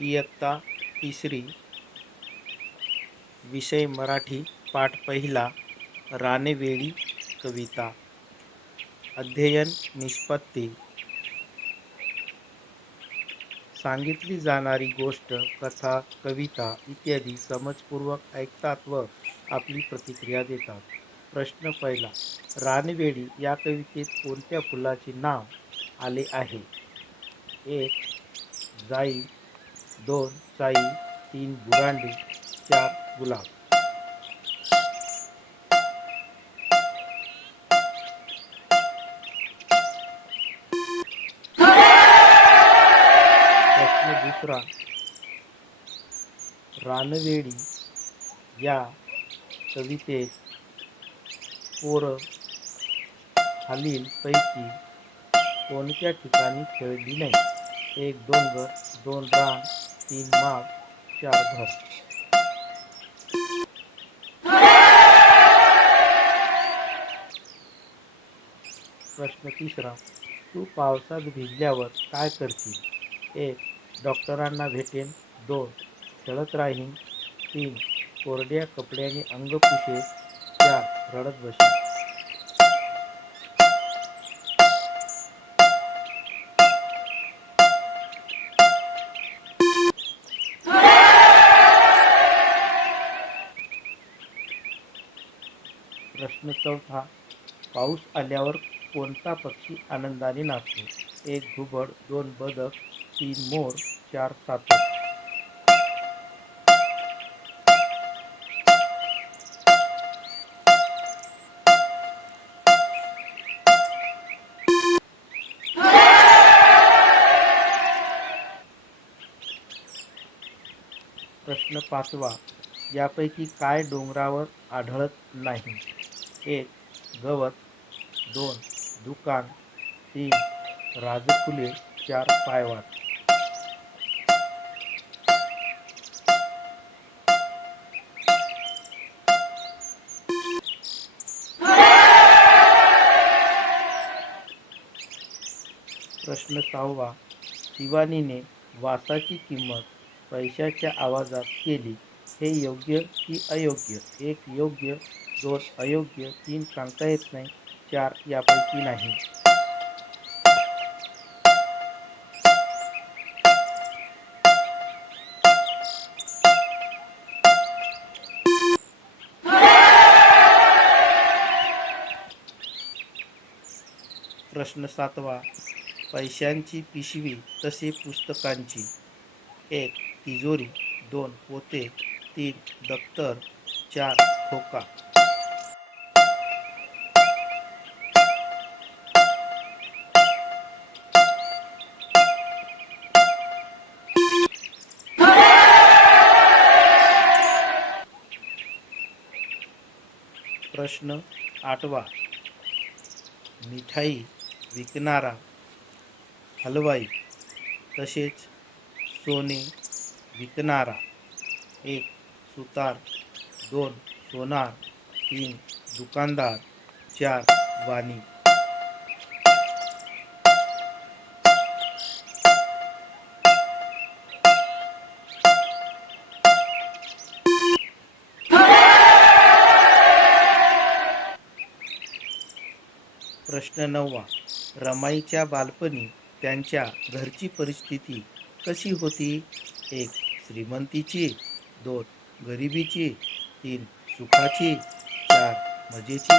इयत्ता तिसरी, विषय मराठी, पाठ पहिला, रानवेळी कविता. अध्ययन निष्पत्ती. सांगितली जाणारी गोष्ट, कथा, कविता इत्यादी समजपूर्वक ऐकतात व आपली प्रतिक्रिया देतात. प्रश्न पहिला. रानवेळी या कवितेत कोणत्या फुलाचे नाव आले आहे? 1. जाई, 2. चाई, 3. बुरांडी, 4. गुलाब. प्रश्न दुसरा. रानवेळी या कवितेत पोरं खालील पैकी कोणत्या ठिकाणी खेळली नाही? 1. डोंगर, 2. रान, 3. माग, 4. घर. प्रश्न तिसरा. तू पावसात भिजल्यावर काय करशील? 1. डॉक्टरांना भेटेन, 2. खेळत राहीन, 3. कोरड्या कपड्याने अंग पुसेन, 4. रडत बसेन. प्रश्न चौथा. पाऊस आल्यावर कोणता पक्षी आनंदाने नाचतो? 1. घुबड, 2. बदक, 3. मोर, 4. चातक. प्रश्न पाचवा. यापैकी काय डोंगरावर आढळत नाही? 1. गवत, 2. दुकान, 3. राजफुले, 4. पायवाट. प्रश्न सहावा. शिवानीने वासाची किंमत पैशाच्या आवाजात केली, हे योग्य की अयोग्य? 1. योग्य, 2. अयोग्य, 3. सांगता येत नाही, 4. यापैकी नाही. प्रश्न सातवा. पैशांची पिशवी तसे पुस्तकांची? 1. तिजोरी, 2. पोते, 3. दप्तर, 4. खोका. प्रश्न आठवा. मिठाई विकणारा हलवाई तसेच सोने विकणारा? 1. सुतार, 2. सोनार, 3. दुकानदार, 4. वाणी. प्रश्न नववा. रमाईच्या बालपणी त्यांच्या घरची परिस्थिती कशी होती? 1. श्रीमंतीची, 2. गरिबीची, 3. सुखाची, 4. मजेची.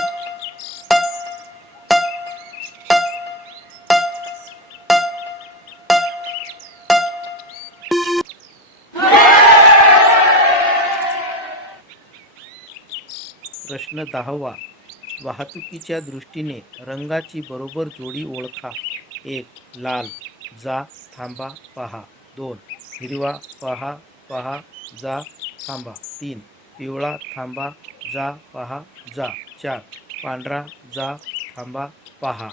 प्रश्न 10वा. वाहतुकीच्या दृष्टीने रंगाची बरोबर जोडी ओळखा. 1. लाल, जा, थांबा, पहा, 2. हिरवा, पहा, पहा, जा, थांबा, 3. पिवळा, थांबा, जा, पहा, जा, 4. पांढरा, जा, थांबा, पहा.